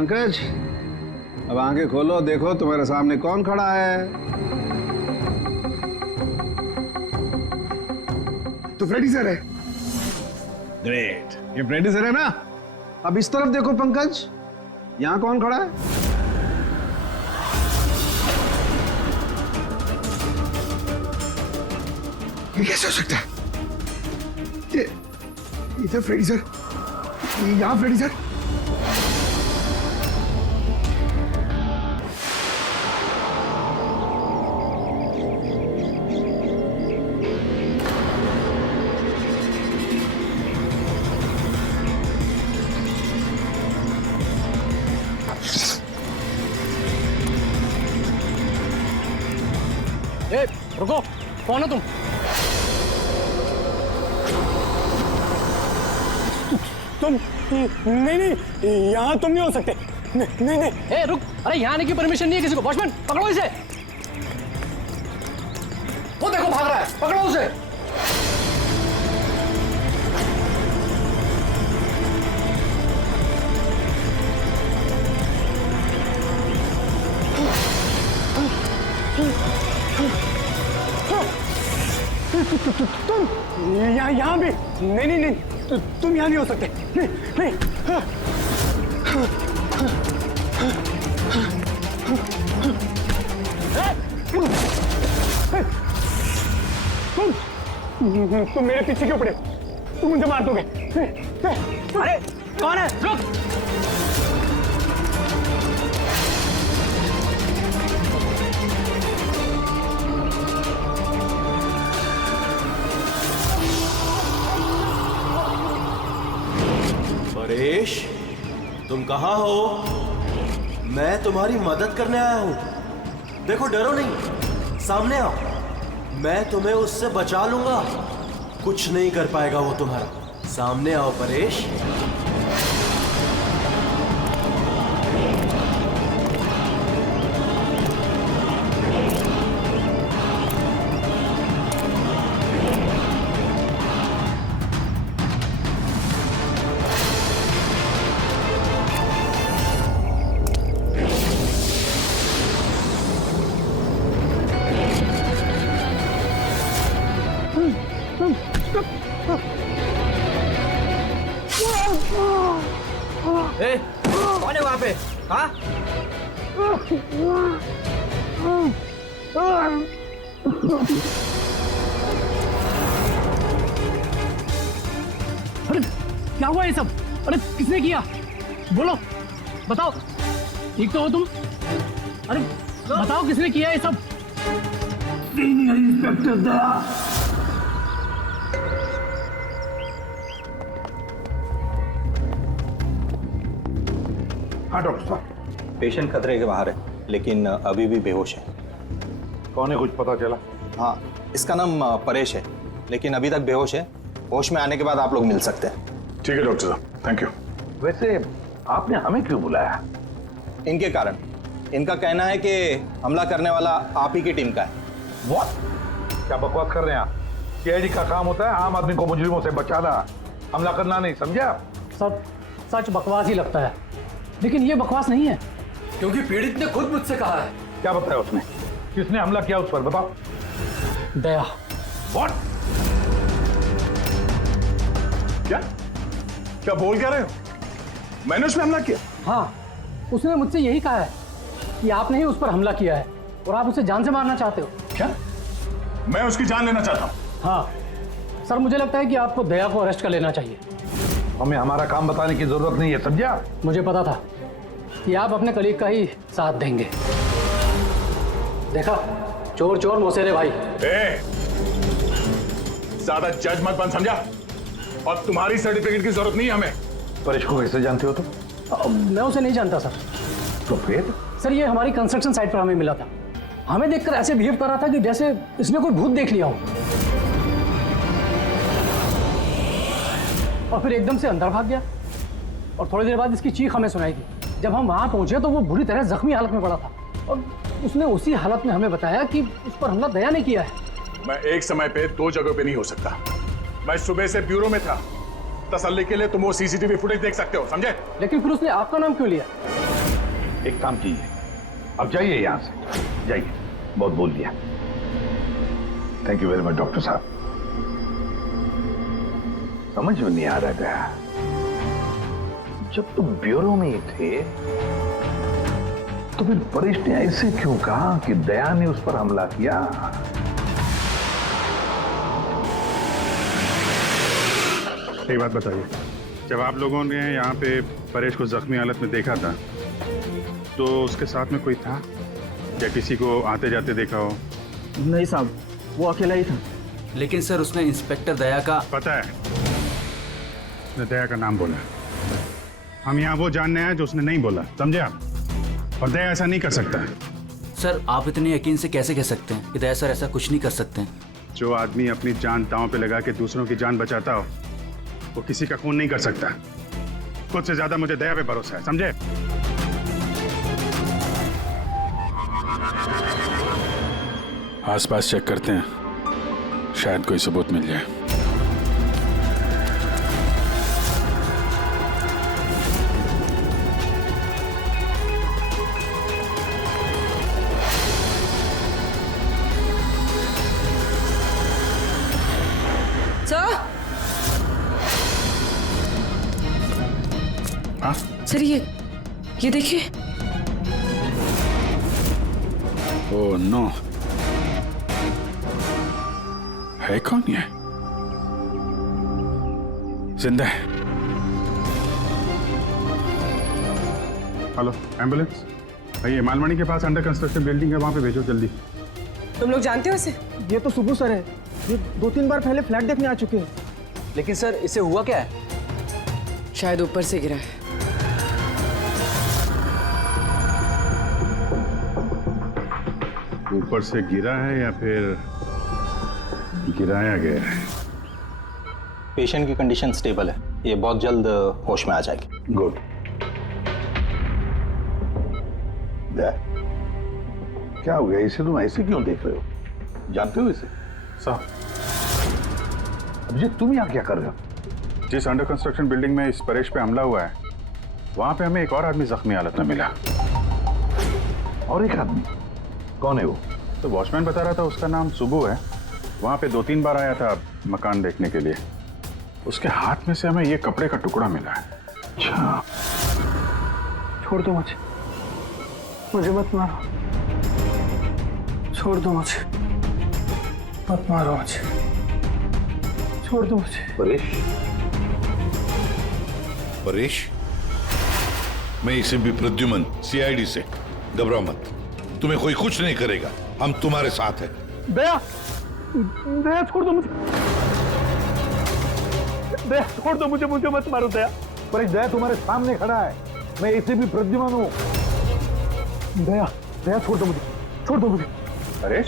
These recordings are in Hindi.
पंकज, अब आंखें खोलो, देखो तुम्हारे सामने कौन खड़ा है। तो फ्रेडी सर है। ग्रेट, ये फ्रेडी सर है ना। अब इस तरफ देखो पंकज, यहाँ कौन खड़ा है? ये कैसे हो सकता है? ये इधर फ्रेडी सर, यहाँ फ्रेडी सर। ए, रुको, कौन हो तुम? तुम नहीं नहीं, यहाँ तुम नहीं हो सकते। नहीं नहीं, ए रुक, अरे यहाँ आने की परमिशन नहीं है किसी को। वॉचमैन पकड़ो इसे। वो देखो भाग रहा है, पकड़ो उसे। तुम यहाँ भी नहीं नहीं नहीं, तुम यहाँ नहीं हो सकते। नहीं नहीं, तुम मेरे पीछे क्यों पड़े? तुम मुझे मार दोगे। अरे कौन है? रुक। परेश, तुम कहाँ हो? मैं तुम्हारी मदद करने आया हूँ। देखो, डरो नहीं, सामने आओ। मैं तुम्हें उससे बचा लूंगा। कुछ नहीं कर पाएगा वो तुम्हारा। सामने आओ परेश। ए, कौन है वहां पे? हाँ? अरे क्या हुआ ये सब? अरे किसने किया? बोलो, बताओ। ठीक तो हो तुम? अरे बताओ किसने किया ये सब? इंस्पेक्टर दया। हाँ डॉक्टर साहब। पेशेंट खतरे के बाहर है, लेकिन अभी भी बेहोश है। कौन है, कुछ पता चला? हाँ, इसका नाम परेश है, लेकिन अभी तक बेहोश है। होश में आने के बाद आप लोग मिल सकते हैं। ठीक है डॉक्टर साहब, थैंक यू। वैसे आपने हमें क्यों बुलाया? इनके कारण। इनका कहना है कि हमला करने वाला आप ही की टीम का है। What? क्या बकवास कर रहे हैं आप? सीआईडी का काम होता है आम आदमी को मुजरिमों से बचाना, हमला करना नहीं, समझे आप? सब सच बकवास ही लगता है, लेकिन ये बकवास नहीं है, क्योंकि पीड़ित ने खुद मुझसे कहा है। क्या बताया उसने? किसने हमला किया उस पर, बताओ। दया। What? क्या बोल क्या रहे हो? मैंने उसमें हमला किया? हाँ, उसने मुझसे यही कहा है कि आपने ही उस पर हमला किया है और आप उसे जान से मारना चाहते हो। क्या? मैं उसकी जान लेना चाहता हूँ? हाँ सर, मुझे लगता है कि आपको दया को अरेस्ट कर लेना चाहिए। हमें हमारा काम बताने की जरूरत नहीं है, समझे आप? मुझे पता था कि आप अपने कलीग का ही साथ देंगे। देखा, चोर चोर मौसेरे भाई। ज्यादा जज मत बन, समझा? और तुम्हारी सर्टिफिकेट की जरूरत नहीं है हमें। परेश को कैसे जानते हो तुम? मैं उसे नहीं जानता सर। तो फिर? सर, ये हमारी कंस्ट्रक्शन साइट पर हमें मिला था। हमें देखकर ऐसे बिहेव कर रहा था कि जैसे इसने कोई भूत देख लिया हो, और फिर एकदम से अंदर भाग गया। और थोड़ी देर बाद इसकी चीख हमें सुनाई दी। जब हम वहां पहुंचे तो वो बुरी तरह जख्मी हालत में पड़ा था, और उसने उसी हालत में हमें बताया कि उस पर हमला दया ने किया है। मैं एक समय पे दो जगह पे नहीं हो सकता। मैं सुबह से ब्यूरो में था। तसल्ली के लिए तुम वो सीसीटीवी फुटेज देख सकते हो, समझे? लेकिन फिर उसने आपका नाम क्यों लिया? एक काम कीजिए, अब जाइए यहां से, जाइए, बहुत बोल दिया। Thank you very much doctor साहब। समझ में नहीं आ रहा था, जब तुम ब्यूरो में ही थे तो फिर परेश ने ऐसे क्यों कहा कि दया ने उस पर हमला किया? एक बात बताइए, जब आप लोगों ने यहाँ पे परेश को जख्मी हालत में देखा था तो उसके साथ में कोई था या किसी को आते जाते देखा हो? नहीं साहब, वो अकेला ही था। लेकिन सर उसने इंस्पेक्टर दया का पता है, उसने दया का नाम बोला। हम यहाँ वो जानने आए जो उसने नहीं बोला, समझे आप? और दया ऐसा नहीं कर सकता। सर आप इतने यकीन से कैसे कह सकते हैं कि दया सर ऐसा कुछ नहीं कर सकते हैं? जो आदमी अपनी जान दांव पे लगा के दूसरों की जान बचाता हो वो किसी का खून नहीं कर सकता। खुद से ज्यादा मुझे दया पे भरोसा है, समझे? आसपास चेक करते हैं, शायद कोई सबूत मिल जाए। सर ये देखिए। ओह नो, है कौन ये? जिंदा है। हेलो एम्बुलेंस, भैया मालवानी के पास अंडर कंस्ट्रक्शन बिल्डिंग है, वहां पे भेजो जल्दी। तुम लोग जानते हो इसे? ये तो सुबह सर है, ये 2-3 बार पहले फ्लैट देखने आ चुके हैं। लेकिन सर इसे हुआ क्या है? शायद ऊपर से गिरा है। ऊपर से गिरा है या फिर गिराया गया है? पेशेंट की कंडीशन स्टेबल है, ये बहुत जल्द होश में आ जाएगी। गुड। क्या हो गया इसे? तुम ऐसे क्यों देख रहे हो? जानते हो इसे? साहब, अभिजीत तुम यहाँ क्या कर रहे हो? जिस अंडर कंस्ट्रक्शन बिल्डिंग में इस परेश पे हमला हुआ है वहां पे हमें एक और आदमी जख्मी हालत में मिला। और एक आदमी? कौन है वो? तो वॉचमैन बता रहा था उसका नाम सुबू है, वहां पे 2-3 बार आया था मकान देखने के लिए। उसके हाथ में से हमें ये कपड़े का टुकड़ा मिला है। अच्छा, छोड़ दो मुझे मत मारो, छोड़ दो मुझे, मत मारो मुझे, छोड़ दो मुझे। परेश, परेश, मैं इसे भी प्रद्युमन सीआईडी से, घबराओ मत, तुम्हें कोई कुछ नहीं करेगा, हम तुम्हारे साथ हैं। दया, दया छोड़ दो मुझे, दया छोड़ दो मुझे, मुझे मत मारो दया। परेश दया तुम्हारे सामने खड़ा है, मैं इसे भी प्रद्युमन हूँ। दया, दया छोड़ दो मुझे, छोड़ दो मुझे। परेश,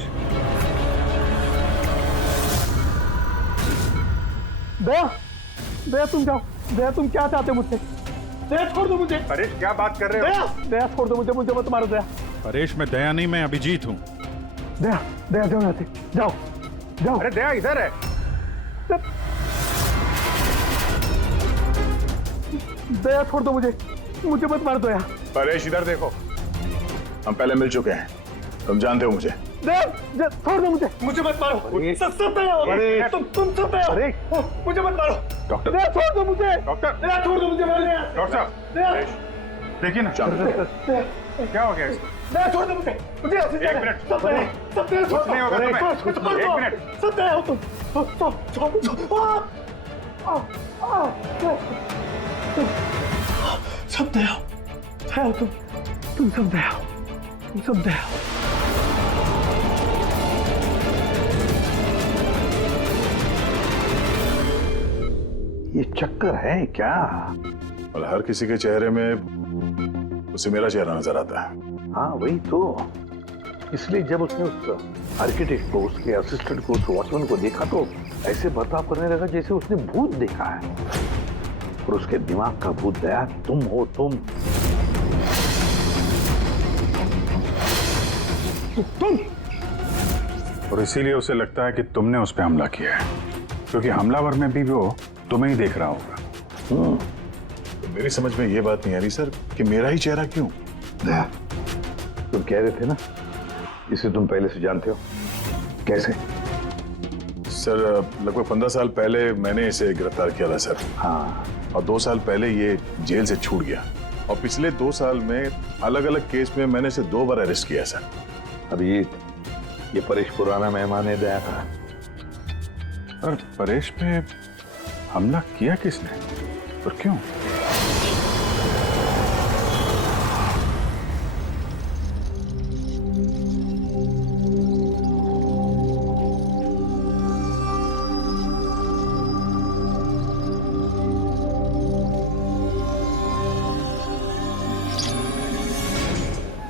दया, दया तुम जाओ, दया तुम क्या चाहते हो मुझसे? दया छोड़ दो मुझे। परेश क्या बात कर रहे हो? दया, दया छोड़ दो मुझे, मुझे मत मारो दया। परेश मैं दया नहीं, मैं अभिजीत हूँ। दया, दया जाओ यहाँ से, जाओ, जाओ। अरे दया इधर है। दया छोड़ दो मुझे, मुझे मत मार दो दया। परेश इधर देखो, हम पहले मिल चुके हैं, तुम जानते हो मुझे। दया छोड़ दो मुझे, मुझे मत मारो। सब दया हो, तुम सब दया हो, मुझे मत मारो। डॉक्टर, दया छोड़ दो मुझे, डॉक्टर, दया छोड़ दो मुझे। डॉक्टर साहब, देखिए ना क्या हो गया इसको? दया छोड़ दो मुझे, मुझे एक मिनट, सब दया कुछ नहीं होगा तुम्हें। एक मिनट, सब दया हो तुम, सब दया हो तुम सब दया हो, तुम सब दया हो। ये चक्कर है क्या? और हर किसी के चेहरे में उसे मेरा चेहरा नजर आता है। हाँ वही तो, इसलिए जब उसने उस आर्किटेक्ट को, उसके असिस्टेंट को, उस वॉचमैन को देखा तो ऐसे बर्ताव करने लगा जैसे उसने भूत देखा है। और उसके दिमाग का भूत दया तुम हो, तुम। और इसीलिए उसे लगता है कि तुमने उस पर हमला किया है, क्योंकि हमलावर में भी वो तुम्हें ही देख रहा होगा। तो मेरी समझ में ये बात नहीं आ रही सर कि मेरा ही चेहरा क्यों? दया, तुम कह रहे थे ना इसे तुम पहले से जानते हो, कैसे? सर लगभग 15 साल पहले मैंने इसे गिरफ्तार किया था सर। हाँ, और 2 साल पहले ये जेल से छूट गया और पिछले 2 साल में अलग अलग केस में मैंने इसे 2 बार अरेस्ट किया सर। अभिजीत, ये परेश पुराना मेहमान है दया का। और परेश पे हमला किया किसने और क्यों?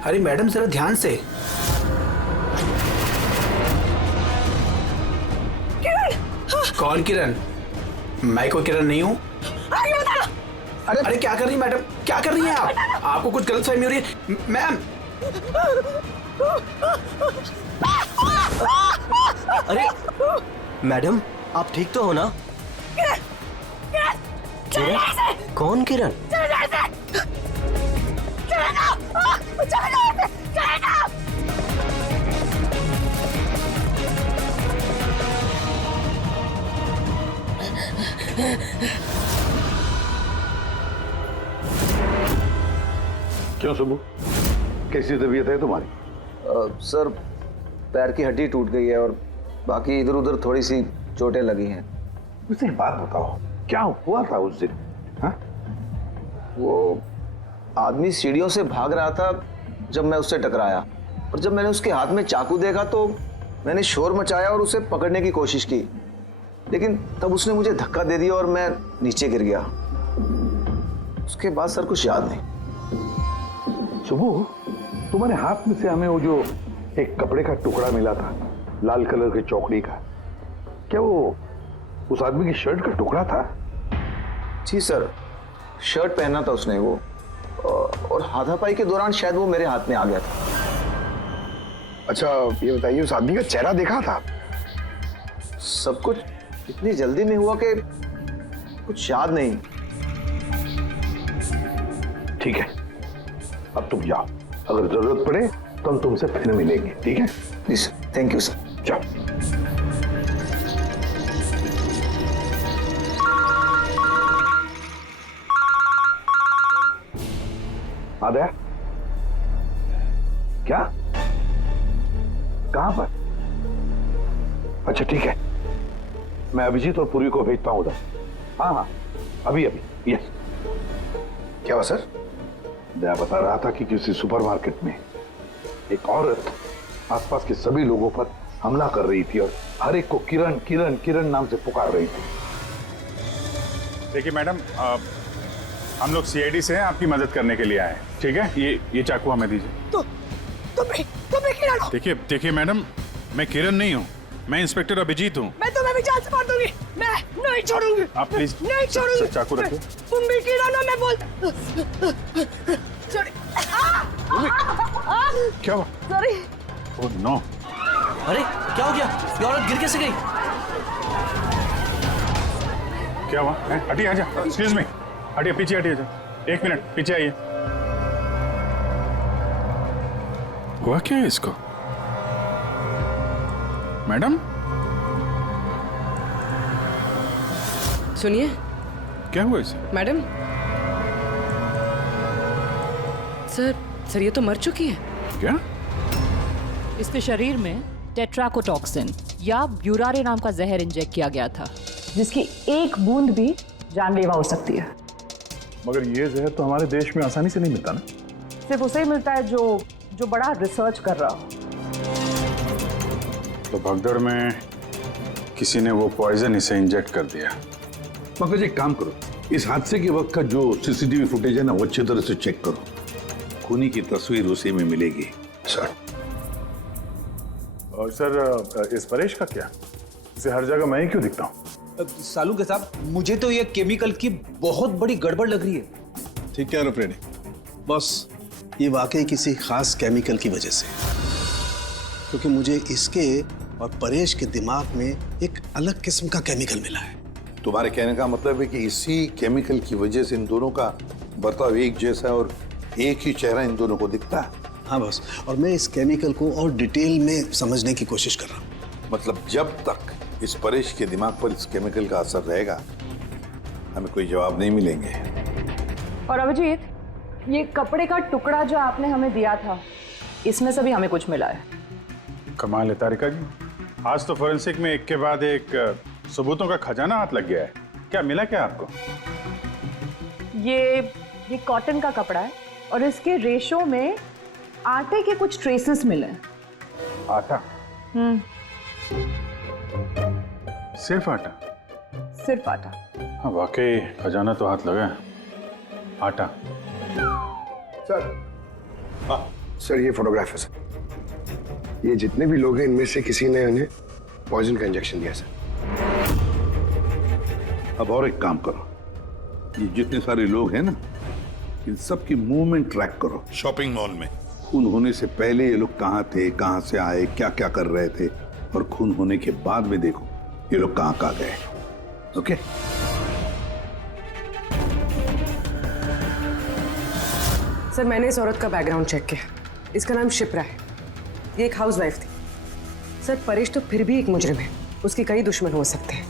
अरे मैडम जरा ध्यान से। कौन किरण? मैं कोई किरण नहीं हूँ। अरे क्या कर रही मैडम, क्या कर रही हैं आप? आपको कुछ गलतफहमी हो रही है मैम। अरे मैडम, आप ठीक तो हो ना? किरण? कौन किरण? क्यों सुबह, कैसी तबीयत है तुम्हारी? सर पैर की हड्डी टूट गई है और बाकी इधर उधर थोड़ी सी चोटें लगी हैं। मुझे एक बात बताओ, क्या हुआ था उस दिन? हाँ? वो आदमी सीढ़ियों से भाग रहा था जब मैं उससे टकराया, और जब मैंने उसके हाथ में चाकू देखा तो मैंने शोर मचाया और उसे पकड़ने की कोशिश की, लेकिन तब उसने मुझे धक्का दे दिया और मैं नीचे गिर गया। उसके बाद सर कुछ याद नहीं। सुबह, तुम्हारे हाथ में से हमें वो जो एक कपड़े का टुकड़ा मिला था लाल कलर की चौकड़ी का, क्या वो उस आदमी की शर्ट का टुकड़ा था? जी सर, शर्ट पहना था उसने वो, और हाथापाई के दौरान शायद वो मेरे हाथ में आ गया था। अच्छा ये बताइए, उस आदमी का चेहरा देखा था? सब कुछ इतनी जल्दी में हुआ कि कुछ याद नहीं। ठीक है, अब तुम जाओ, अगर जरूरत पड़े तो हम तुमसे फिर मिलेंगे, ठीक है? जी सर, थैंक यू सर। जाओ। आदया, क्या? कहां पर? अच्छा ठीक है, मैं अभिजीत और पूर्वी को भेजता हूं उधर। हाँ हाँ, अभी अभी। यस। क्या हुआ सर? मैं बता रहा था कि किसी सुपरमार्केट में एक औरत आसपास के सभी लोगों पर हमला कर रही थी और हर एक को किरण किरण किरण नाम से पुकार रही थी। देखिए मैडम, हम लोग सीआईडी से हैं, आपकी मदद करने के लिए आए हैं, ठीक है? ये चाकू हमें दीजिए। तुम्हें किरण हो? देखिए मैडम, मैं किरण नहीं हूँ, मैं इंस्पेक्टर अभिजीत हूँ। मैं तुम्हें भी जान से मार दूंगी। मैं नहीं छोड़ूंगी। आप प्लीज नहीं छोड़ूंगी। चाकू रखो। तुम भी किरण हो, मैं बोल। क्या हुआ? सॉरी। Oh no. अरे क्या हो गया? ये औरत गिर कैसे गई? क्या हुआ? हटिए, आजा। एक्सक्यूज मी, हटिए, पीछे हटिए। 1 मिनट पीछे आइए। हुआ क्या है इसको? मैडम सुनिए। क्या हुआ इसे? मैडम, सर ये तो मर चुकी है। क्या? इसके शरीर में टेट्राकोटॉक्सिन या ब्यूरारे नाम का जहर इंजेक्ट किया गया था, जिसकी एक बूंद भी जानलेवा हो सकती है। मगर ये जहर तो हमारे देश में आसानी से नहीं मिलता ना। सिर्फ उसे ही मिलता है जो बड़ा रिसर्च कर रहा हो। तो भगदड़ में किसी ने वो पॉइजन इसे इंजेक्ट कर दिया। पंकज, एक काम करो, इस हादसे के वक्त का जो सीसीटीवी फुटेज है ना, वो अच्छी तरह से चेक करो। खूनी की तस्वीर उसी में मिलेगी। सर। और सर, इस परेश का क्या? इसे हर जगह मैं ही क्यों दिखता हूँ? सालू के साहब, मुझे तो ये केमिकल की बहुत बड़ी गड़बड़ लग रही है। ठीक कह रहे हो फ्रेडी, बस ये वाकई किसी खास केमिकल की वजह से, क्योंकि मुझे इसके और परेश के दिमाग में एक अलग किस्म का केमिकल मिला है। तुम्हारे कहने का मतलब है कि इसी केमिकल की वजह से इन दोनों का बर्ताव एक जैसा है और एक ही चेहरा इन दोनों को दिखता है। हाँ बॉस, और मैं इस केमिकल को और डिटेल में समझने की कोशिश कर रहा हूँ। मतलब जब तक इस परेश के दिमाग पर इस केमिकल का असर रहेगा, हमें कोई जवाब नहीं मिलेंगे। और अभिजीत, ये कपड़े का टुकड़ा जो आपने हमें दिया था, इसमें से भी हमें कुछ मिला है। कमाल है तारिका जी, आज तो फोरेंसिक में एक के बाद एक सबूतों का खजाना हाथ लग गया है। क्या मिला क्या आपको? ये कॉटन का कपड़ा है और इसके रेशो में आटे के कुछ ट्रेसेस मिले हैं। आटा? सिर्फ आटा? सिर्फ आटा। हाँ वाकई खजाना तो हाथ लगा है। आटा। सर ये फोटोग्राफ है सर। ये जितने भी लोग हैं इनमें से किसी ने उन्हें पॉइजन का इंजेक्शन दिया सर। अब और एक काम करो, ये जितने सारे लोग हैं ना, इन सब की मूवमेंट ट्रैक करो। शॉपिंग मॉल में खून होने से पहले ये लोग कहाँ थे, कहाँ से आए, क्या क्या कर रहे थे, और खून होने के बाद में देखो ये लोग कहाँ गए। ओके? सर मैंने इस औरत का बैकग्राउंड चेक किया। इसका नाम शिप्रा है। ये एक हाउसवाइफ थी। सर परेश तो फिर भी एक मुजरिम है, उसके कई दुश्मन हो सकते हैं,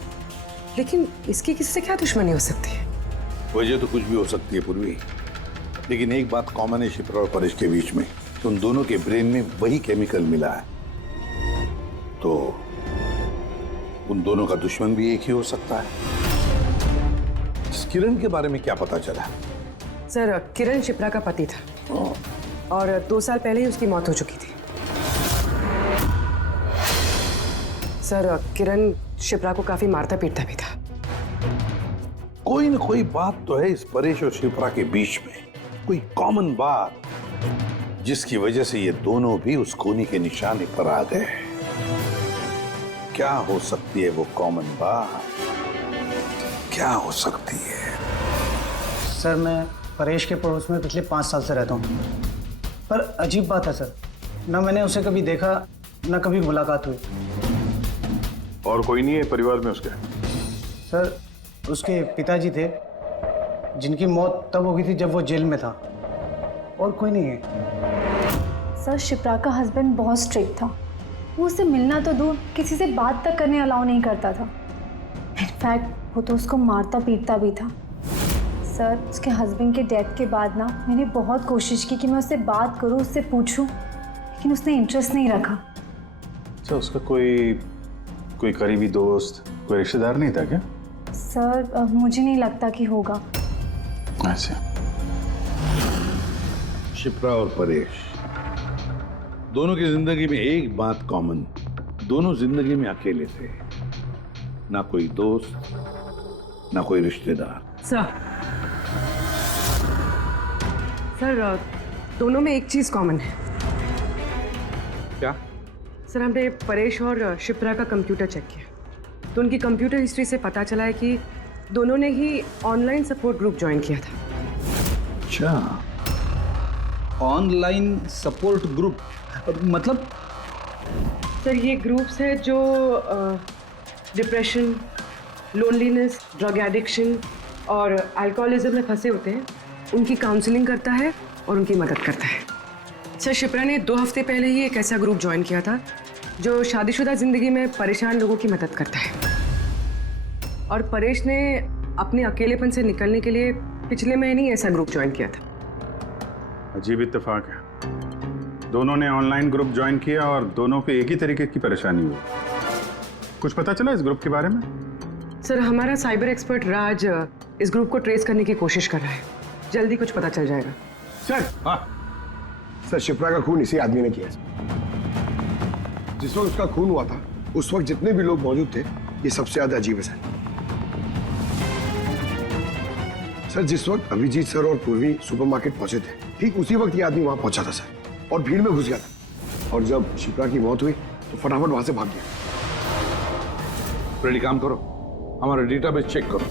लेकिन इसकी किसी से क्या दुश्मनी हो सकती है? वजह तो कुछ भी हो सकती है पूर्वी, लेकिन एक बात कॉमन है शिप्रा और परेश के बीच में, उन दोनों के ब्रेन में वही केमिकल मिला है। तो उन दोनों का दुश्मन भी एक ही हो सकता है। इस किरण के बारे में क्या पता चला? सर किरण शिप्रा का पति था और 2 साल पहले ही उसकी मौत हो चुकी थी। सर किरण शिप्रा को काफी मारता पीटता भी था। कोई ना कोई बात तो है इस परेश और शिप्रा के बीच में, कोई कॉमन बात, जिसकी वजह से ये दोनों भी उस खूनी के निशाने पर आ गए। क्या हो सकती है वो कॉमन बात? क्या हो सकती है? सर मैं परेश के पड़ोस में पिछले 5 साल से रहता हूँ, पर अजीब बात है सर, ना मैंने उसे कभी देखा, ना कभी मुलाकात हुई। और कोई नहीं है परिवार में उसके? सर उसके पिताजी थे, जिनकी मौत तब हो गई थी जब वो जेल में था, और कोई नहीं है। सर शिप्रा का हस्बैंड बहुत स्ट्रिक्ट था। वो उससे मिलना तो दूर, किसी से बात तक करने अलाउ नहीं करता था। इनफैक्ट वो तो उसको मारता पीटता भी था। सर उसके हस्बैंड के डेथ के बाद ना मैंने बहुत कोशिश की कि मैं उससे बात करूं, उससे पूछूं, लेकिन उसने इंटरेस्ट नहीं रखा। अच्छा, उसका कोई करीबी दोस्त, कोई रिश्तेदार नहीं था क्या? सर मुझे नहीं लगता कि होगा। ऐसे शिप्रा और परेश दोनों की जिंदगी में एक बात कॉमन, दोनों जिंदगी में अकेले थे, ना कोई दोस्त ना कोई रिश्तेदार। सर दोनों में एक चीज कॉमन है। क्या? सर हमने परेश और शिप्रा का कंप्यूटर चेक किया, तो उनकी कंप्यूटर हिस्ट्री से पता चला है कि दोनों ने ही ऑनलाइन सपोर्ट ग्रुप ज्वाइन किया था। अच्छा, ऑनलाइन सपोर्ट ग्रुप मतलब? सर ये ग्रुप्स है जो डिप्रेशन, लोनलीनेस, ड्रग एडिक्शन और अल्कोहलिज्म में फंसे होते हैं, उनकी काउंसलिंग करता है और उनकी मदद करता है। सर शिप्रा ने 2 हफ्ते पहले ही एक ऐसा ग्रुप ज्वाइन किया था जो शादीशुदा जिंदगी में परेशान लोगों की मदद करता है, और परेश ने अपने अकेलेपन से निकलने के लिए पिछले महीने ही ऐसा ग्रुप ज्वाइन किया था। अजीब इत्तेफाक है, दोनों ने ऑनलाइन ग्रुप ज्वाइन किया और दोनों को एक ही तरीके की परेशानी हुई। कुछ पता चला इस ग्रुप के बारे में? सर हमारा साइबर एक्सपर्ट राज इस ग्रुप को ट्रेस करने की कोशिश कर रहा है, जल्दी कुछ पता चल जाएगा। सर सर शिप्रा का खून इसी आदमी ने किया। जिस वक्त उसका खून हुआ था उस वक्त जितने भी लोग मौजूद थे, ये सबसे ज्यादा अजीब है सर। जिस वक्त अभिजीत सर और पूर्वी सुपरमार्केट पहुंचे थे, ठीक उसी वक्त ये आदमी वहां पहुंचा था सर, और भीड़ में घुस गया था, और जब शिप्रा की मौत हुई तो फटाफट वहां से भाग गया। रेडी, काम करो, हमारा डेटाबेस चेक करो,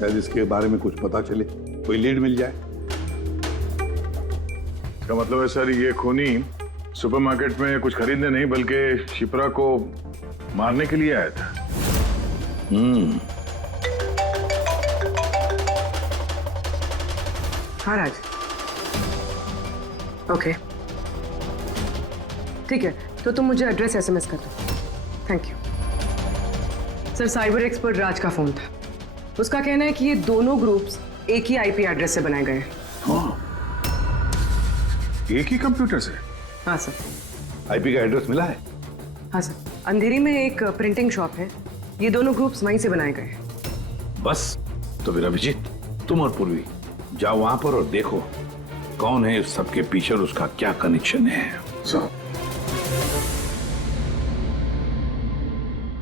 शायद इसके बारे में कुछ पता चले, कोई लीड मिल जाए। इसका मतलब है सर ये खूनी सुपरमार्केट में कुछ खरीदने नहीं बल्कि शिप्रा को मारने के लिए आया था। हाँ राज, ओके ठीक है, तो तुम मुझे एड्रेस एसएमएस कर दो। Thank you sir. Cyber expert Raj का फोन था। उसका कहना है कि ये दोनों ग्रुप्स एक ही आईपी एड्रेस से बनाए गए हैं। हाँ, एक ही कंप्यूटर से? हाँ सर। आईपी का एड्रेस मिला है? हाँ सर, अंधेरी में एक प्रिंटिंग शॉप है, ये दोनों ग्रुप्स वहीं से बनाए गए हैं। बस, तो फिर अभिजीत तुम और पूर्वी जाओ वहां पर और देखो कौन है इस सबके पीछे और उसका क्या कनेक्शन है।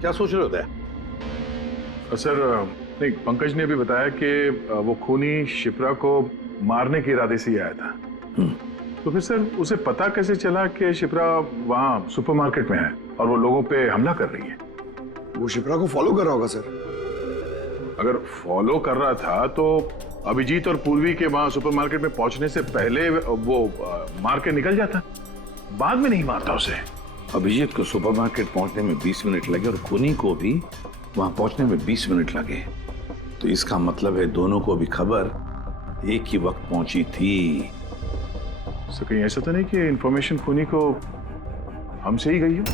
क्या सोच रहे होते हैं? सर नहीं, पंकज ने भी बताया कि वो खूनी शिप्रा को मारने के इरादे से ही आया था। तो फिर सर उसे पता कैसे चला कि शिप्रा वहाँ सुपरमार्केट में है और वो लोगों पे हमला कर रही है? वो शिप्रा को फॉलो कर रहा होगा सर। अगर फॉलो कर रहा था तो अभिजीत और पूर्वी के वहाँ सुपरमार्केट में पहुंचने से पहले वो मार के निकल जाता, बाद में नहीं मारता उसे। अभिजीत को सुपरमार्केट पहुंचने में 20 मिनट लगे और खूनी को भी वहां पहुंचने में 20 मिनट लगे। तो इसका मतलब है दोनों को भी खबर एक ही वक्त पहुंची थी। सर कहीं ऐसा तो नहीं कि इंफॉर्मेशन खूनी को हमसे ही गई हो?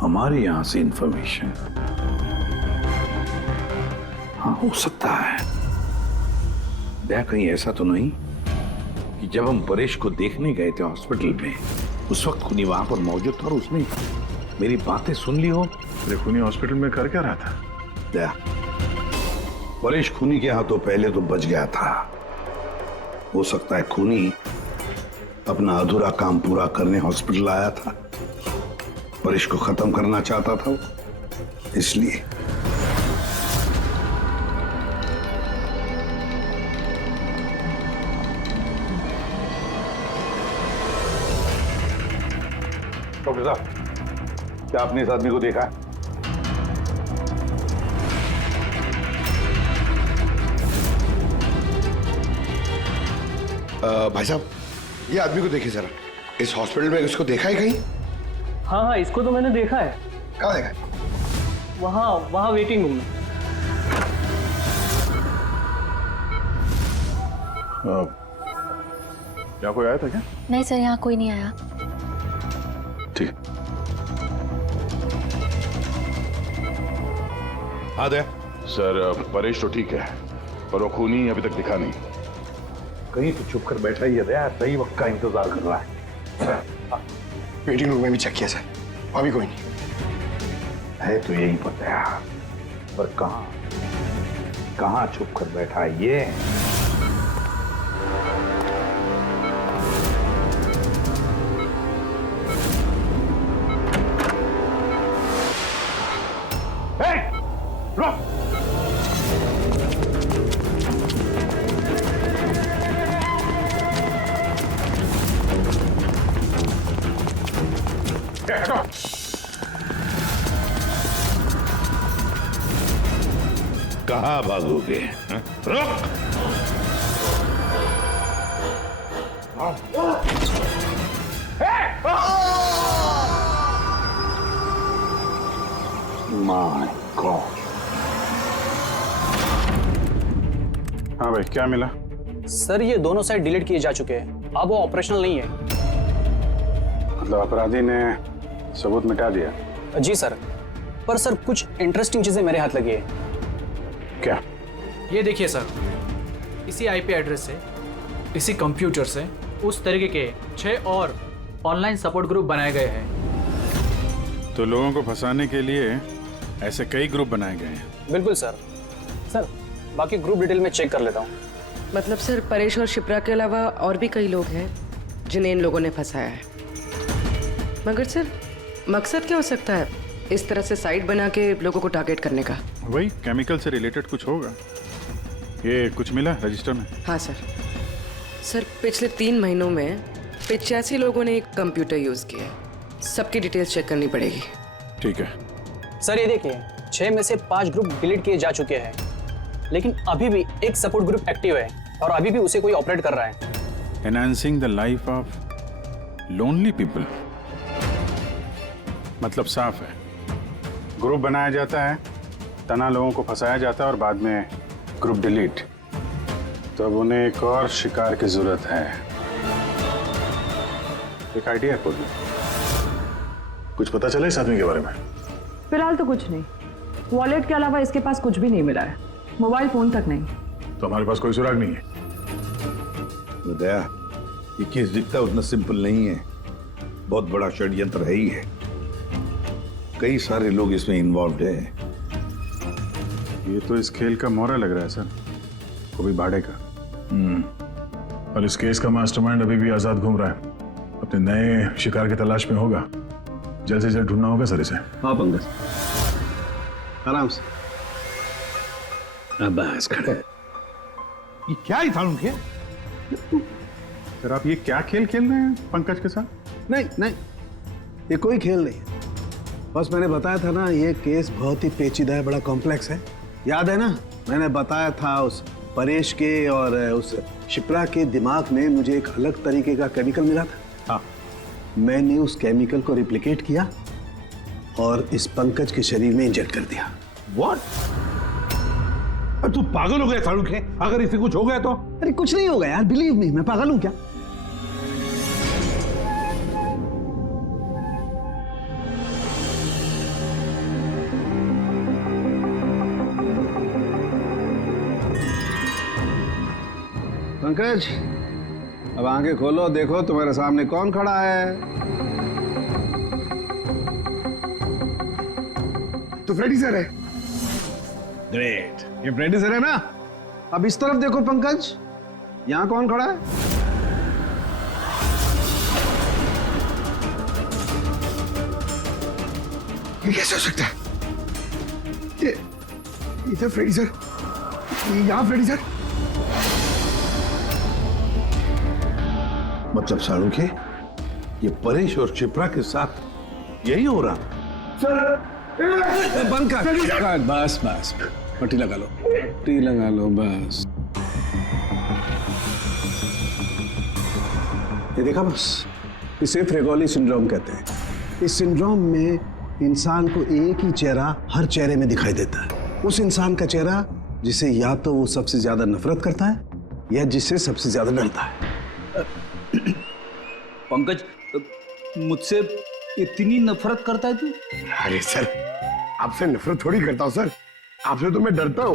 हमारे यहां से इंफॉर्मेशन? हाँ, हो सकता है। दया कहीं ऐसा तो नहीं कि जब हम परेश को देखने गए थे हॉस्पिटल में उस वक्त खूनी वहां पर मौजूद था और उसने मेरी बातें सुन ली हो? अरे खूनी हॉस्पिटल में कर क्या रहा था? दया, परेश खूनी के हाथों पहले तो बच गया था। हो सकता है खूनी अपना अधूरा काम पूरा करने हॉस्पिटल आया था, परेश को खत्म करना चाहता था इसलिए। डॉक्टर साहब, क्या आपने इस आदमी को देखा? भाई साहब, ये आदमी को देखिए जरा। इस हॉस्पिटल में इसको देखा है कहीं? हाँ हाँ, इसको तो मैंने देखा है। कहाँ देखा है? वहाँ वेटिंग रूम में। यहाँ कोई आया था क्या? नहीं सर, यहाँ कोई नहीं आया। ठीक। हाँ दया। सर परेश तो ठीक है पर वो खूनी अभी तक दिखा नहीं। कहीं तो चुप कर बैठा ही है दया, सही वक्त का इंतजार कर रहा है। वेटिंग रूम में भी चेक किया सर, वहां भी कोई नहीं है। तो यही पता है, पर कहाँ छुप कर बैठा है ये? कहाँ भागोगे? रुक! My God. हाँ भाई, क्या मिला? सर ये दोनों साइट डिलीट किए जा चुके हैं, अब वो ऑपरेशनल नहीं है। मतलब अपराधी ने सबूत मिटा दिया? जी सर, पर सर कुछ इंटरेस्टिंग चीजें मेरे हाथ लगी है। क्या? ये देखिए सर, इसी आईपी एड्रेस से, इसी कंप्यूटर से उस तरीके के 6 और ऑनलाइन सपोर्ट ग्रुप बनाए गए हैं। तो लोगों को फंसाने के लिए ऐसे कई ग्रुप बनाए गए हैं? बिल्कुल सर। सर बाकी ग्रुप डिटेल में चेक कर लेता हूँ। मतलब सर, परेश और शिप्रा के अलावा और भी कई लोग हैं जिन्हें इन लोगों ने फंसाया है। मगर सर मकसद क्या हो सकता है इस तरह से साइट बना के लोगों को टारगेट करने का? वही केमिकल से रिलेटेड कुछ होगा। ये कुछ मिला रजिस्टर में? हाँ सर। सर पिछले 3 महीनों में 85 लोगों ने एक कंप्यूटर यूज किया है। सबकी डिटेल्स चेक करनी पड़ेगी। ठीक है सर ये देखिए, 6 में से 5 ग्रुप डिलीट किए जा चुके हैं, लेकिन अभी भी एक सपोर्ट ग्रुप एक्टिव है और अभी भी उसे कोई ऑपरेट कर रहा है। Enhancing the life of lonely people. मतलब साफ है, ग्रुप बनाया जाता है, तना लोगों को फंसाया जाता है और बाद में ग्रुप डिलीट। तो अब उन्हें एक और शिकार की जरूरत है। एक आइडिया है पूर्वी, कुछ पता चला इस आदमी के बारे में? फिलहाल तो कुछ नहीं। वॉलेट के अलावा इसके पास कुछ भी नहीं मिला है, मोबाइल फोन तक नहीं। तो हमारे पास कोई सुराग नहीं है। दया, ये केस दिखता उतना सिंपल नहीं है, बहुत बड़ा षड्यंत्र है ही है। कई सारे लोग इसमें इन्वॉल्व है। ये तो इस खेल का मोहरा लग रहा है सर, कभी भाड़े का। और इस केस का मास्टरमाइंड अभी भी आजाद घूम रहा है, अपने नए शिकार की तलाश में होगा। जल्द से जल्द ढूंढना होगा सर इसे। हाँ पंकज, आराम से। बस खड़े। ये क्या है थानू के? सर आप ये क्या खेल खेल रहे हैं पंकज के साथ? नहीं नहीं, ये कोई खेल नहीं है। बस मैंने बताया था ना, ये केस बहुत ही पेचीदा है, बड़ा कॉम्प्लेक्स है। याद है ना, मैंने बताया था उस परेश के और उस शिप्रा के दिमाग में मुझे एक अलग तरीके का केमिकल मिला था। हाँ, मैंने उस केमिकल को रिप्लिकेट किया और इस पंकज के शरीर में इंजेक्ट कर दिया। What? तू पागल हो गया थानू के? अगर इसे कुछ हो गया तो? अरे कुछ नहीं होगा यार, बिलीव मी, मैं पागल हूं क्या? पंकज, अब आंखें खोलो, देखो तुम्हारे सामने कौन खड़ा है। तो फ्रेडी सर है। ग्रेट, ये फ्रेडी सर है ना। अब इस तरफ देखो पंकज, यहां कौन खड़ा है? ये कैसे हो सकता है? ये इधर फ्रेडी सर, यहाँ फ्रेडी सर। मतलब साड़ू के ये परेश और शिप्रा के साथ यही हो रहा? बंद कर। बस बस, पट्टी लगा लो, पट्टी लगा लो बस। ये देखा बस, इसे फ्रेगोली सिंड्रोम कहते हैं। इस सिंड्रोम में इंसान को एक ही चेहरा हर चेहरे में दिखाई देता है। उस इंसान का चेहरा जिसे या तो वो सबसे ज्यादा नफरत करता है या जिससे सबसे ज्यादा डरता है। पंकज, मुझसे इतनी नफरत करता है तू? अरे सर, आपसे नफरत थोड़ी करता हूँ सर, आपसे तो मैं डरता हूँ।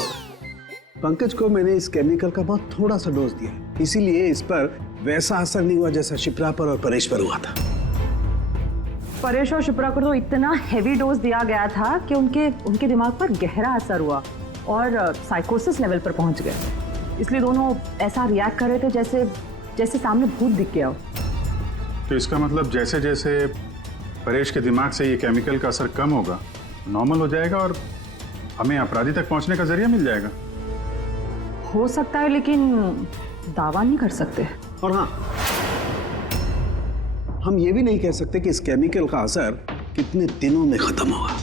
पंकज को मैंने इस केमिकल का बहुत थोड़ा सा डोज दिया, इसीलिए इस पर वैसा असर नहीं हुआ जैसा शिप्रा पर और परेश पर हुआ था। परेश और शिप्रा को तो इतना हैवी डोज दिया गया था कि उनके दिमाग पर गहरा असर हुआ और साइकोसिस लेवल पर पहुंच गए। इसलिए दोनों ऐसा रिएक्ट कर रहे थे जैसे सामने भूत दिख गया हो। तो इसका मतलब जैसे जैसे परेश के दिमाग से ये केमिकल का असर कम होगा, नॉर्मल हो जाएगा और हमें अपराधी तक पहुंचने का जरिया मिल जाएगा। हो सकता है, लेकिन दावा नहीं कर सकते। और हाँ, हम ये भी नहीं कह सकते कि इस केमिकल का असर कितने दिनों में खत्म होगा।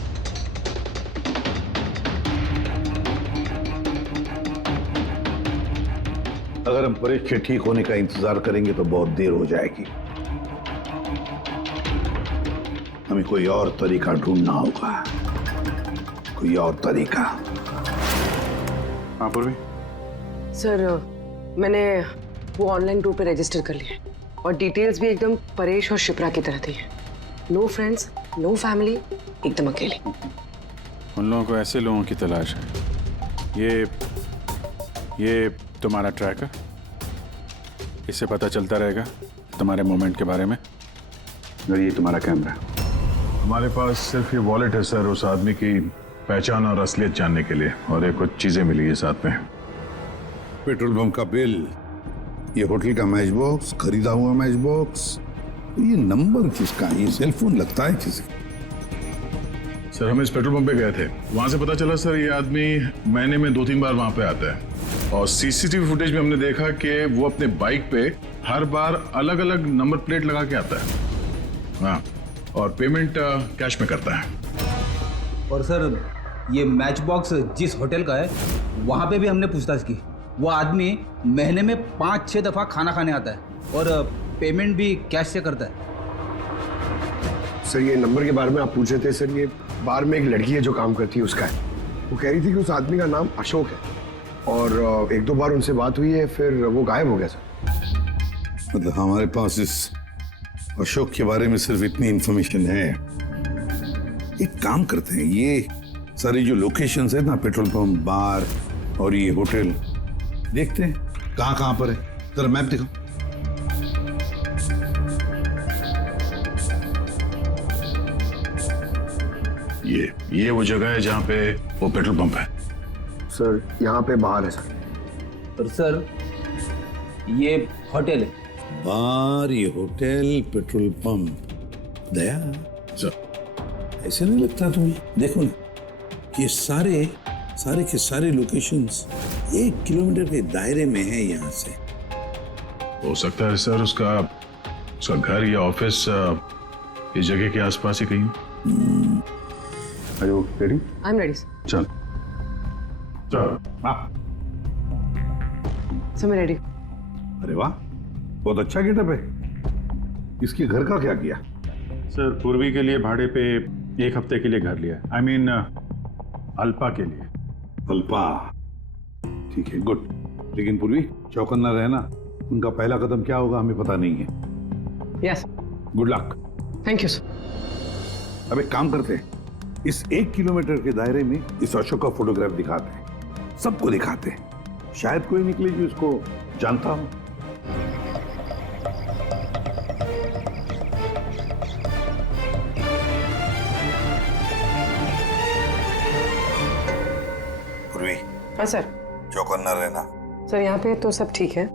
अगर हम परेश के ठीक होने का इंतजार करेंगे तो बहुत देर हो जाएगी। हमें कोई और तरीका ढूंढना होगा, कोई और तरीका। हाँ पूर्वी। सर, मैंने वो ऑनलाइन ग्रुप पे रजिस्टर कर लिया और डिटेल्स भी एकदम परेश और शिप्रा की तरह थी। नो फ्रेंड्स, नो फैमिली, एकदम अकेले। उन लोगों को ऐसे लोगों की तलाश है। ये तुम्हारा ट्रैकर, इससे पता चलता रहेगा तुम्हारे मूवमेंट के बारे में। और ये तुम्हारा कैमरा। हमारे पास सिर्फ ये वॉलेट है सर, उस आदमी की पहचान और असलियत जानने के लिए, और ये कुछ चीजें मिली है साथ में। पेट्रोल पंप का बिल, ये होटल का मैच बॉक्स, खरीदा हुआ मैच बॉक्स, ये नंबर किसका? ये सेलफोन लगता है किसी? सर हम इस पेट्रोल पंप पे गए थे, वहां से पता चला सर ये आदमी महीने में 2-3 बार वहां पे आता है। और सीसीटीवी फुटेज में हमने देखा कि वो अपने बाइक पे हर बार अलग अलग नंबर प्लेट लगा के आता है। हाँ, और पेमेंट कैश में करता है। और सर, ये मैच बॉक्स जिस होटल का है वहाँ पे भी हमने पूछताछ की। वो आदमी महीने में 5-6 दफ़ा खाना खाने आता है और पेमेंट भी कैश से करता है। सर, ये नंबर के बारे में आप पूछ रहे थे सर, ये बार में एक लड़की है जो काम करती है, उसका है। वो कह रही थी कि उस आदमी का नाम अशोक है और 1-2 बार उनसे बात हुई है, फिर वो गायब हो गया सर। मतलब हमारे पास इस अशोक के बारे में सिर्फ इतनी इंफॉर्मेशन है। एक काम करते हैं, ये सारी जो लोकेशंस है ना, पेट्रोल पंप, बार और ये होटल, देखते हैं कहाँ कहाँ पर है। जरा मैप दिखाओ। ये वो जगह है जहाँ पे वो पेट्रोल पंप है। सर यहाँ पे बाहर है सर। और सर ये होटल है। बार, ये होटल, पेट्रोल पंप। दया सर, ऐसे नहीं लगता तुम्हें? देखो ना, ये सारे के सारे लोकेशंस 1 किलोमीटर के दायरे में है यहाँ से। हो सकता है सर उसका घर या ऑफिस इस जगह के आसपास ही कहीं। Are you ready? I'm ready. चल चल। सर मैं रेडी। अरे वाह, बहुत अच्छा गेटअप है। इसके घर का क्या किया? सर पूर्वी के लिए भाड़े पे 1 हफ्ते के लिए घर लिया। I mean, अल्पा के लिए। अल्पा, ठीक है, गुड। लेकिन पूर्वी, चौकन्ना रहना। उनका पहला कदम क्या होगा हमें पता नहीं है। Yes. Good luck. Thank you sir. अब एक काम करते हैं, इस 1 किलोमीटर के दायरे में इस अशोक का फोटोग्राफ दिखाते हैं, सबको दिखाते हैं। शायद कोई निकले जो इसको जानता हो। पूर्वी, हाँ सर। चौकन्ना रहना। सर यहाँ पे तो सब ठीक है।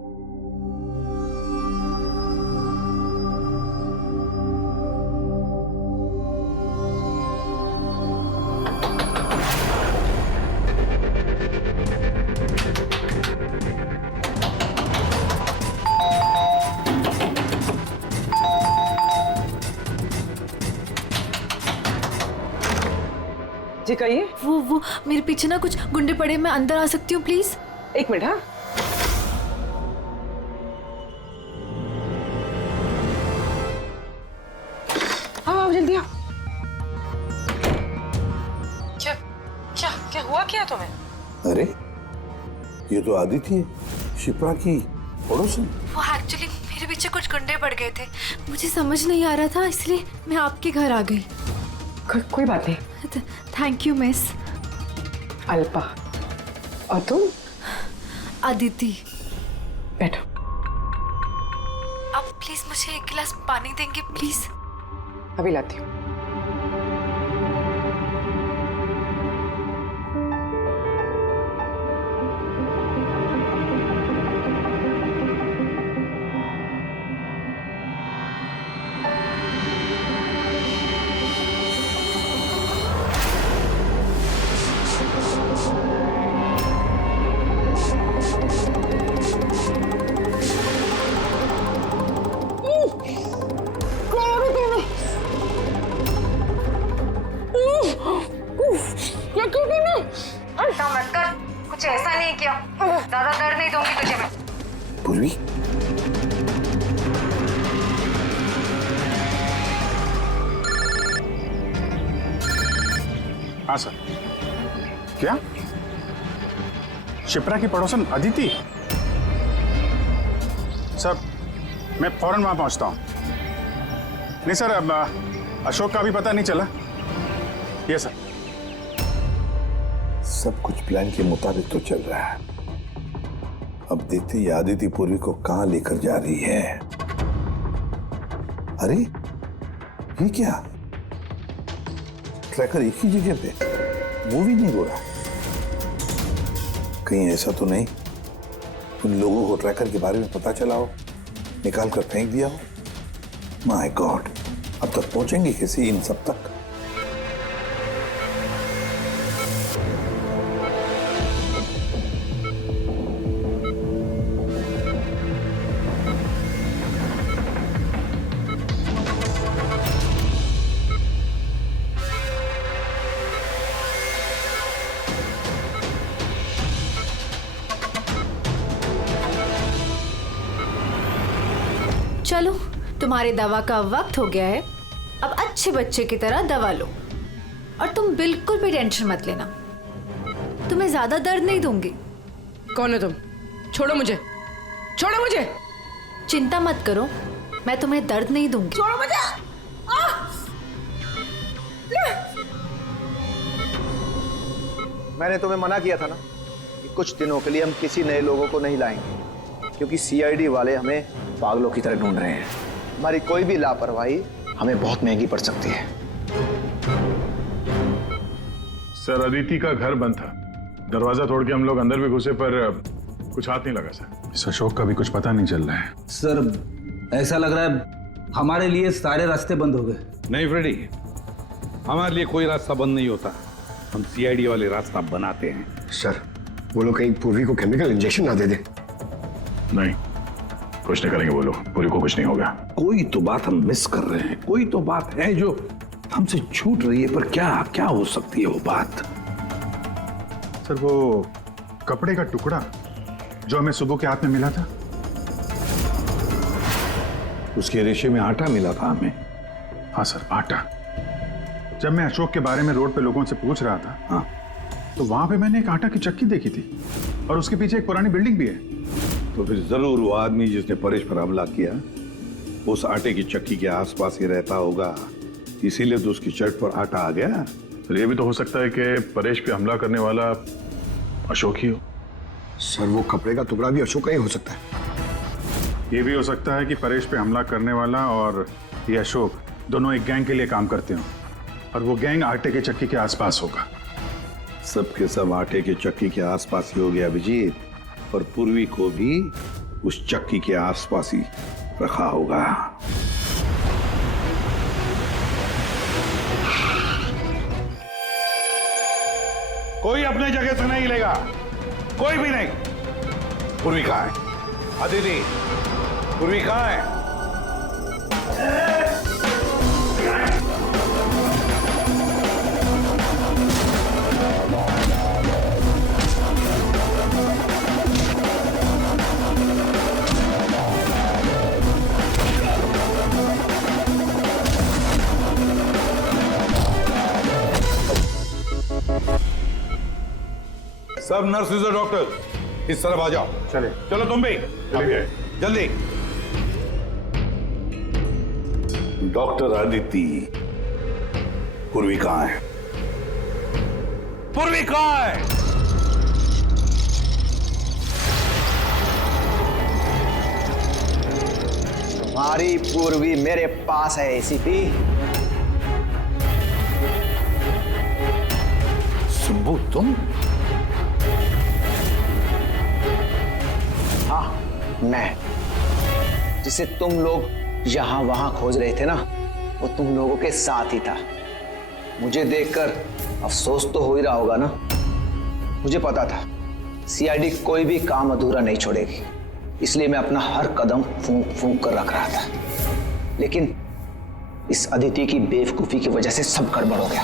जी कहिए। वो मेरे पीछे ना कुछ गुंडे पड़े, मैं अंदर आ सकती हूँ प्लीज? 1 मिनट। हाँ हाँ जल्दी आओ। क्या क्या क्या हुआ क्या तुम्हें? अरे ये तो आदित्य है, शिप्रा की पड़ोसन। वो एक्चुअली मेरे पीछे कुछ गुंडे पड़ गए थे, मुझे समझ नहीं आ रहा था, इसलिए मैं आपके घर आ गई। कोई बात नहीं। Thank you miss. अल्पा, और तुम? अदिति। बैठो। अब प्लीज मुझे 1 गिलास पानी देंगे प्लीज? अभी लाती हूँ। कुछ ऐसा नहीं किया, ज्यादा दर्द नहीं दूंगी तुझे मैं। पूर्वी, हाँ सर। क्या शिप्रा की पड़ोसन अदिति? सर मैं फौरन वहां पहुंचता हूं। नहीं सर, अब अशोक का भी पता नहीं चला। ये सर। सब कुछ प्लान के मुताबिक तो चल रहा है। अब देखते हैं आदित्य पूर्वी को कहां लेकर जा रही है। अरे ये क्या, ट्रैकर एक ही जगह पे मूवी नहीं हो रहा? कहीं ऐसा तो नहीं उन लोगों को ट्रैकर के बारे में पता चला हो, निकाल कर फेंक दिया हो? माय गॉड, अब तक पहुंचेंगे कैसे इन सब तक? चलो, तुम्हारे दवा का वक्त हो गया है। अब अच्छे बच्चे की तरह दवा लो, और तुम बिल्कुल भी टेंशन मत लेना, तुम्हें ज्यादा दर्द नहीं दूंगी। कौन हो तुम? छोड़ो मुझे, छोड़ो मुझे। चिंता मत करो, मैं तुम्हें दर्द नहीं दूंगी। छोड़ो मुझे। मैंने तुम्हें मना किया था ना कि कुछ दिनों के लिए हम किसी नए लोगों को नहीं लाएंगे, क्योंकि सीआईडी वाले हमें पागलों की तरह ढूंढ रहे हैं। हमारी कोई भी लापरवाही हमें बहुत महंगी पड़ सकती है। सर, अदिति का घर बंद था, दरवाजा तोड़ के हम लोग अंदर भी घुसे पर कुछ हाथ नहीं लगा सर। इस अशोक का भी कुछ पता नहीं चल रहा है। सर ऐसा लग रहा है हमारे लिए सारे रास्ते बंद हो गए। नहीं फ्रेडी, हमारे लिए कोई रास्ता बंद नहीं होता, हम सीआईडी वाले रास्ता बनाते हैं। सर, वो लोग कहीं पूर्वी को केमिकल इंजेक्शन ना दे दे। नहीं, कुछ नहीं करेंगे वो लोग, पूरी को कुछ नहीं होगा। कोई तो बात हम मिस कर रहे हैं, कोई तो बात है जो हमसे छूट रही है, पर क्या क्या हो सकती है वो बात? सर, वो कपड़े का टुकड़ा जो हमें सुबह के हाथ में मिला था, उसके रेशे में आटा मिला था हमें। हाँ सर, आटा। जब मैं अशोक के बारे में रोड पे लोगों से पूछ रहा था, हाँ, तो वहां पे मैंने एक आटा की चक्की देखी थी और उसके पीछे एक पुरानी बिल्डिंग भी है। तो फिर जरूर वो आदमी जिसने परेश पर हमला किया उस आटे की चक्की के आसपास ही रहता होगा, इसीलिए तो उसकी शर्ट पर आटा आ गया। सर, ये भी तो हो सकता है कि परेश पे हमला करने वाला अशोक ही हो। सर, वो कपड़े का टुकड़ा भी अशोक का ही हो सकता है। ये भी हो सकता है कि परेश पे हमला करने वाला और ये अशोक दोनों एक गैंग के लिए काम करते हो और वो गैंग आटे के चक्की के आसपास होगा। सबके सब आटे के चक्की के आसपास ही हो गया अभिजीत, और पूर्वी को भी उस चक्की के आसपास ही रखा होगा। कोई अपने जगह से नहीं लेगा, कोई भी नहीं। पूर्वी कहाँ है? अदिति, पूर्वी कहाँ है? सब नर्सेज और डॉक्टर इस तरफ आ जाओ। चले, चलो तुम भी जल्दी। डॉक्टर अदिति, पूर्वी कहाँ है? पूर्वी कहाँ है? हमारी पूर्वी मेरे पास है एसीपी। सुब्बू, तुम? हाँ, मैं। जिसे तुम लोग यहां वहां खोज रहे थे ना, वो तुम लोगों के साथ ही था। मुझे देखकर अफसोस तो हो ही रहा होगा ना। मुझे पता था सीआईडी कोई भी काम अधूरा नहीं छोड़ेगी, इसलिए मैं अपना हर कदम फूंक फूंक कर रख रहा था। लेकिन इस अदिति की बेवकूफी की वजह से सब गड़बड़ हो गया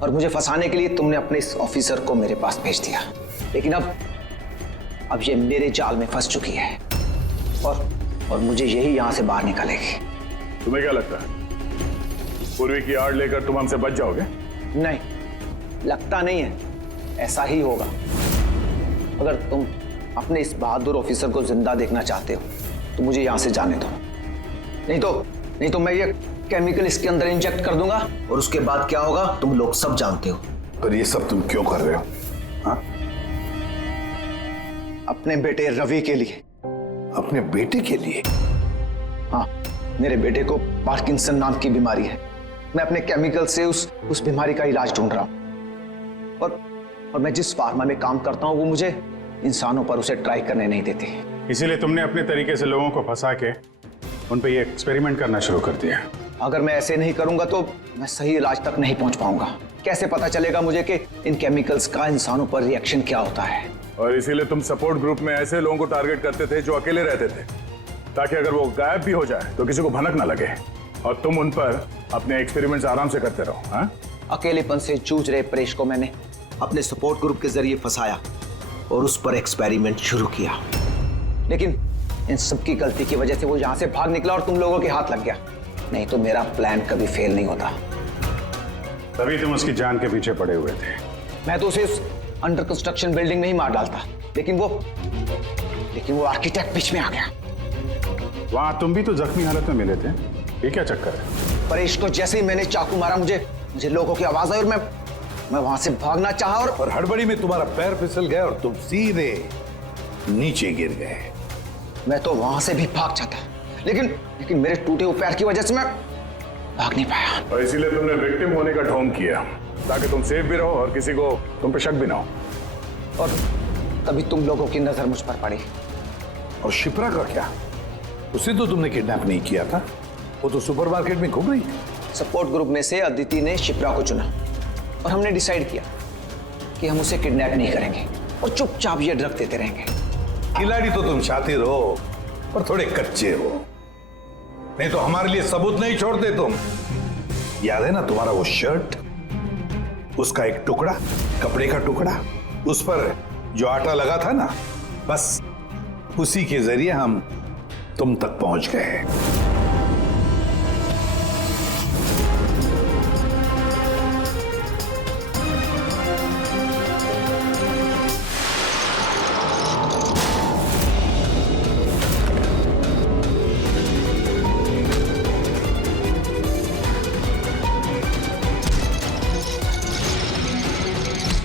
और मुझे फंसाने के लिए तुमने अपने इस ऑफिसर को मेरे पास भेज दिया। लेकिन अब ये मेरे जाल में फंस चुकी है और मुझे यही यहां से बाहर निकालेगी। तुम्हें क्या लगता है पूर्वी की आड़ लेकर तुम हमसे बच जाओगे? नहीं, लगता नहीं है, ऐसा ही होगा। अगर तुम अपने इस बहादुर ऑफिसर को जिंदा देखना चाहते हो तो मुझे यहां से जाने दो, नहीं तो मैं ये केमिकल इसके अंदर इंजेक्ट कर दूंगा और उसके बाद क्या होगा तुम लोग सब जानते हो। पर ये सब तुम क्यों कर रहे हो? हाँ? अपने बेटे रवि के लिए। अपने बेटे के लिए? हाँ, मेरे बेटे को पार्किंसन नाम की बीमारी है। मैं अपने केमिकल से उस बीमारी का इलाज ढूंढ रहा हूं और मैं जिस फार्मा में काम करता हूं वो मुझे इंसानों पर उसे ट्राई करने नहीं देती। इसीलिए तुमने अपने तरीके से लोगों को फंसा के उन पे ये एक्सपेरिमेंट करना शुरू कर दिया। अगर मैं ऐसे नहीं करूंगा तो मैं सही इलाज तक नहीं पहुंच पाऊंगा। कैसे पता चलेगा मुझे कि इन केमिकल्स का इंसानों पर रिएक्शन क्या होता है? और इसीलिए तुम सपोर्ट ग्रुप में ऐसे लोगों को टारगेट करते थे जो अकेले रहते थे, ताकि अगर वो गायब भी हो जाए तो किसी को भनक ना लगे और तुम उन पर अपने एक्सपेरिमेंट्स आराम से करते रहो। हाँ? अकेलेपन से जूझ रहे परेश को मैंने अपने सपोर्ट ग्रुप के जरिए फंसाया और उस पर एक्सपेरिमेंट शुरू किया। लेकिन इन सबकी गलती की वजह से वो यहां से भाग निकला और तुम लोगों के हाथ लग गया। नहीं तो मेरा प्लान कभी फेल नहीं होता। तभी तुम उसकी जान के पीछे पड़े हुए थे। मैं तो उसे उस अंडर कंस्ट्रक्शन बिल्डिंग में ही मार डालता, लेकिन वो आर्किटेक्ट बीच में आ गया। वहां तुम भी तो जख्मी हालत में मिले थे, ये क्या चक्कर है? परेश को जैसे ही मैंने चाकू मारा मुझे लोगों की आवाज आई और मैं वहां से भागना चाहा और हड़बड़ी में तुम्हारा पैर फिसल गया और तुम सीधे नीचे गिर गए। मैं तो वहां से भी भाग जाता, लेकिन मेरे टूटे हुए पैर की वजह से मैं भाग नहीं पाया। और इसीलिए तुमने विक्टिम होने का ढोंग किया ताकि तुम सेफ भी रहो और किसी को तुम पे शक भी ना हो। और तभी तुम लोगों की नजर मुझ पर पड़ी। और शिप्रा का क्या? उसे तो तुमने किडनैप नहीं किया था, वो तो सुपरमार्केट में घूम रही थी। सपोर्ट ग्रुप में से अदिति ने शिप्रा को चुना और हमने डिसाइड किया कि हम उसे किडनैप नहीं करेंगे और चुपचाप ये ड्रग देते रहेंगे। खिलाड़ी तो तुम शातिर हो और थोड़े कच्चे हो, नहीं तो हमारे लिए सबूत नहीं छोड़ते तुम। याद है ना तुम्हारा वो शर्ट, उसका एक टुकड़ा, कपड़े का टुकड़ा, उस पर जो आटा लगा था ना, बस उसी के जरिए हम तुम तक पहुंच गए।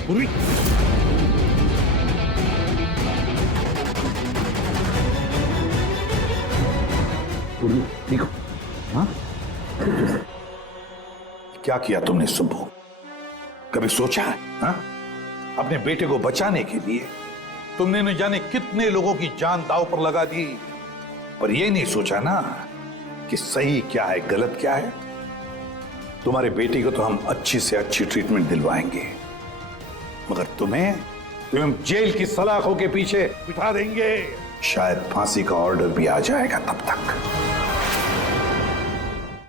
पूर्वी, पूर्वी ठीक हो? हाँ? क्या किया तुमने सुब्बू? कभी सोचा है? हाँ? अपने बेटे को बचाने के लिए तुमने न जाने कितने लोगों की जान दांव पर लगा दी, पर यह नहीं सोचा ना कि सही क्या है गलत क्या है। तुम्हारे बेटे को तो हम अच्छी से अच्छी ट्रीटमेंट दिलवाएंगे, मगर तुम्हें जेल की सलाखों के पीछे बिठा देंगे। शायद फांसी का ऑर्डर भी आ जाएगा तब तक।